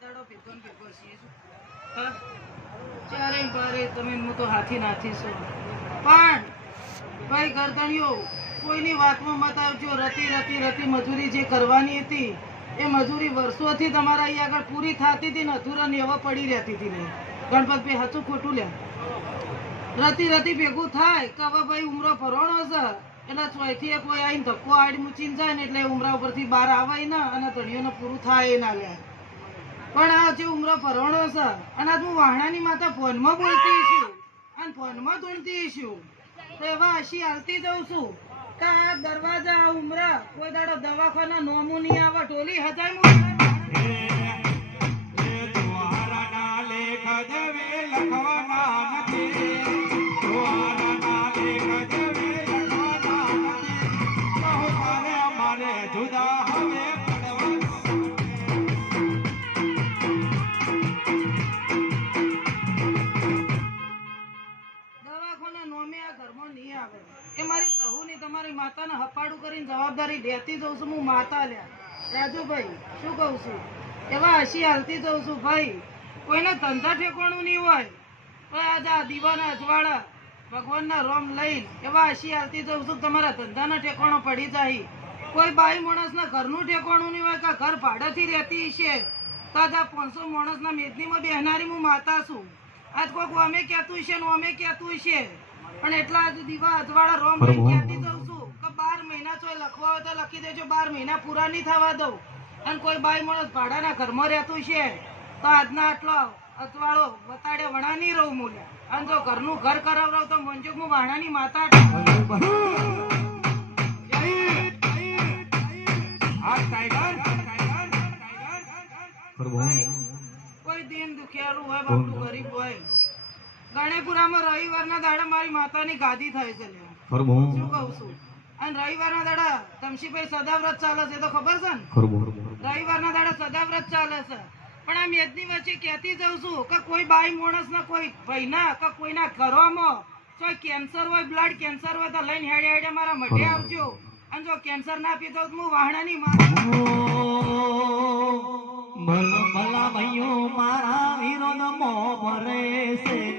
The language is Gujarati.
દાડો ભેગો ને ભેગો છીએ હા ચારે બારે તમે હું તો હાથી નાથી છું પણ ભાઈ ગરદણીઓ કોઈની વાતમાં મત આવજો. રતી મજૂરી જે કરવાની હતી એ મજૂરી વર્ષોથી તમારા અહીં આગળ પૂરી થતી હતી ને અધૂરા ને એવા પડી રહેતી હતી નહીં. ગણપતભાઈ હાચું ખોટું લે રતી ભેગું થાય કે હવે ભાઈ ઉમરો ભરણો છે એટલે ચોથી કોઈ આવીને ધક્કો આડી મૂચીને જાય ને એટલે ઉમરા ઉપરથી બહાર આવે ના અને ધણીઓને પૂરું થાય ના લે. પણ આ જે ઉમરો ભરણો છે અને હું વાહણાની માતા ફોનમાં બોલતી છું અને ફોનમાં ધૂણતી છું તો એવા હસી હાલતી જઉં છું કે આ દરવાજા આ ઉમરા કોઈ દાડો દવાખાના નોમું નહીં આવે ટોલી હજાય તમારી માતાને હપાડું કરીને જવાબદારી લેતી જઉં છું. હું માતા લ્યા રાજુભાઈ શું કહું છું એવા હસી હાલતી જઉં છું. ભાઈ કોઈને ધંધા ઠેકાણું નહીં હોય તો આજે આ દીવાના અજવાળા ભગવાનના રોમ લઈ એવા હસી હાલતી જઉં છું. તમારા ધંધાના ઠેકાણો પડી જાય. કોઈ બાઈ માણસના ઘરનું ઠેકાણું નહીં હોય કે ઘર ભાડેથી રહેતી છે તો આજે 500 માણસના મેદનીમાં બેહનારી હું માતા છું. આજ કોઈક અમે કહેતું છે ને અમે કહેતું છે પણ એટલા આજે દીવા અજવાળા રોમ લઈ કહેતી જઉં છું કે 12 મહિના તો લખવા હોય તો લખી દેજો. 12 મહિના પૂરા નહીં થવા દઉં. અને કોઈ બાઈ માણસ ભાડાના ઘરમાં રહેતું છે તો આજના આટલો અજવાળો વતાડે વણા નહીં રહું મૂલ્ય. અને જો ઘરનું ઘર કરાવરાવ તો મંજુ હું વાણાની માતા કોઈ દિન દુખિયારું હોય બાપુ ગરીબ હોય. ગણેપુરામાં રવિવારના દાડા મારી માતાની ગાદી થાય છે. શું કહું છું અને રવિવારના દાડા તમશીભાઈ સદાવ્રત ચાલે છે તો ખબર છે ને રવિવારના દાડા સદાવ્રત ચાલે છે. પણ આ મેદની વચ્ચે કહેતી જઉં છું કે કોઈ બાઈ માણસ ના કોઈ ભાઈના કે કોઈના ઘરોમાં કોઈ કેન્સર હોય બ્લડ કેન્સર હોય તો લઈને હેડે મારા મઢે આવજો. અને જો કેન્સર ના પીતો હું વાહણાની ભલા ભાઈઓ મારા વિરોધ મો ભરે છે.